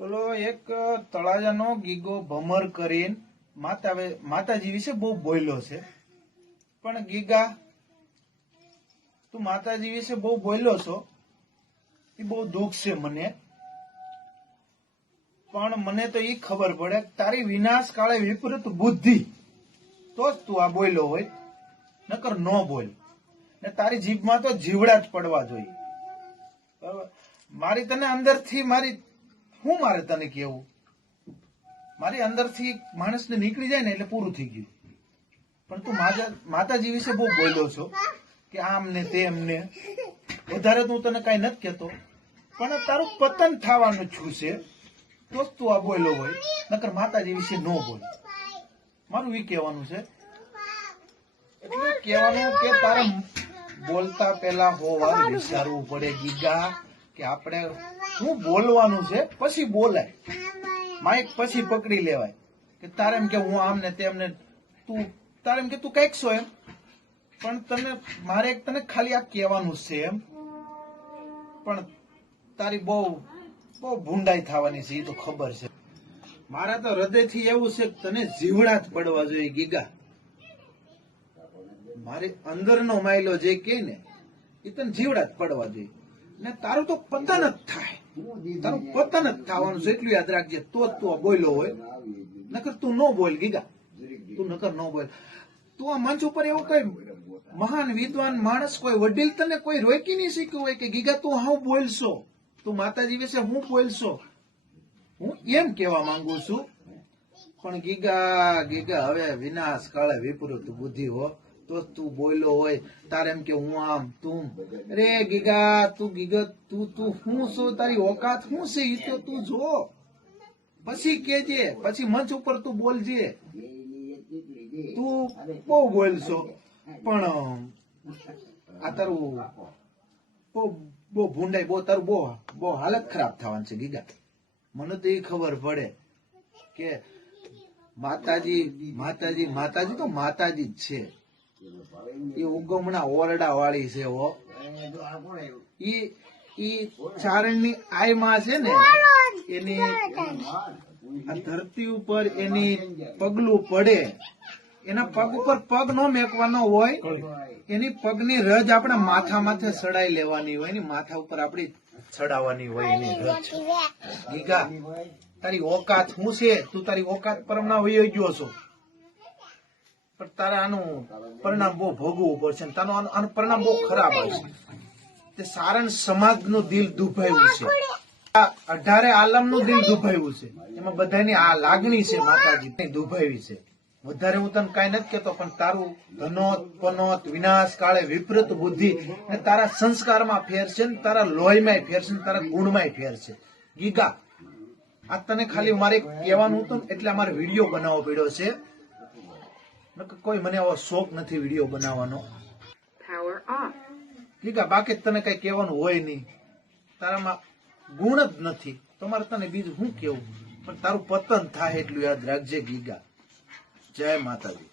બોલો એક તળાજાનો ગીગો ભમર કરીને માતાજી વિશે બહુ બોલ્યો છે. પણ ગીગા, તું માતાજી વિશે બહુ બોલ્યો છો, એ બહુ દુઃખ છે મને. પણ મને તો એ ખબર પડે તારી વિનાશ કાળે વિપરીત બુદ્ધિ તો જ તું આ બોલ્યો હોય, નકર ન બોલ. ને તારી જીભમાં તો જીવડા જ પડવા જોઈએ. બરાબર? મારી તને અંદરથી મારે તને કેવું, મારી અંદરથી માણસને નીકળી જાય ને એટલે પૂરું થઈ ગયું. પણ તું માતાજી વિશે બહુ બોલ્યો છો કે આમ ને તેમ ને. વધારે તો હું તને કઈ નથી કેતો, પણ તારું પતન થવાનું છું છે તો જ તું આ બોલ્યો હોય, નકર માતાજી વિશે ન બોલ. મારું એ કહેવાનું છે. એટલે કહેવાનું કે તારે બોલતા પહેલા વાર વિચારવું પડે ગીગા, કે આપણે શું બોલવાનું છે, પછી બોલાય. માઇક પછી પકડી લેવાય કે તારે એમ કે હું આમ ને તેમ ને, તું તારે એમ કે તું કઈક છો એમ. પણ મારે તને ખાલી આ કહેવાનું છે એમ. પણ તારી બહુ ભૂંડાઈ થવાની છે, એ તો ખબર છે. મારા તો હૃદયથી એવું છે કે તને જીવડા જ પડવા જોઈએ ગીગા. મારે અંદરનો માયલો જે કે ને એ તને જીવડા જ પડવા જોઈએ. ને તારું તો પતન જ થાય, તારું પતન જ થવાનું છે. એટલું યાદ રાખજે, તો જ તું બોલ્યો હોય. નકર તું ન બોલ ગીગા, તું નકર ન બોલ. તું આ મંચ ઉપર એવું કઈ મહાન વિદ્વાન માણસ, કોઈ વડીલ તને કોઈ રોકી નહીં શીખ્યું હોય કે ગીગા તું હું બોલશો, તું માતાજી વિશે હું બોલશો. હું એમ કેવા માંગુ છું. પણ ગીગા હવે વિનાશ કાળે વિપરીત બુદ્ધિ હો, તો તું બોલ્યો હોય. તારે એમ કે હું આમ તું રે ગીગા, તું હું શું, તારી ઓકાત શું છે એ તો તું જો, પછી કેજે, પછી મંચ ઉપર તું બોલજે. તું બહુ બોલશો, પણ આ તારું બહુ ભૂંડાઈ, તારું બહુ હાલત ખરાબ થવાની છે ગીગા. મને તો એ ખબર પડે કે માતાજી તો માતાજી જ છે. એ ઉગમણા ઓરડા વાળી છે હો. ઈ ચારણની આયમાં છે ને, એની આ ધરતી ઉપર એની પગલું પડે, એના પગ ઉપર પગ નો મેકવાનો હોય, એની પગની રજ આપણા માથા માથે ચડાઈ લેવાની હોય, એની માથા ઉપર આપડી ચડાવવાની હોય એની રજ. ગીગા, તારી ઓકાત શું છે? તું તારી ઓકાત પરમના વયો ગયો છો, પણ તારે આનું પરિણામ બહુ ભોગવવું પડશે. આનું પરિણામ બહુ ખરાબ આવશે. તે સારણ સમાજ નું દિલ દુભાયું છે, 18 આલમ નું દિલ દુભાયું છે. એમાં બધાની આ લાગણી છે માતાજી દુભાવી છે. વધારે હું તને કઈ નથી કેતો, પણ તારું ધનોત પનોત વિનાશ કાળે વિપરીત બુદ્ધિ ને તારા સંસ્કારમાં ફેર છે, ને તારા લોહીમાં ફેર છે, ને તારા ગુણમાં ફેર છે ગીગા. આ તને ખાલી મારે કહેવાનું હતું, એટલે મારે વિડીયો બનાવવો પડ્યો છે. કોઈ મને આવો શોખ નથી વિડીયો બનાવવાનો ગીગા. બાકી તને કઈ કહેવાનું હોય નહીં, તારામાં ગુણ જ નથી. તમારે તને બીજું શું કેવું, પણ તારું પતન થાય એટલું યાદ રાખજે ગીગા. જય માતાજી.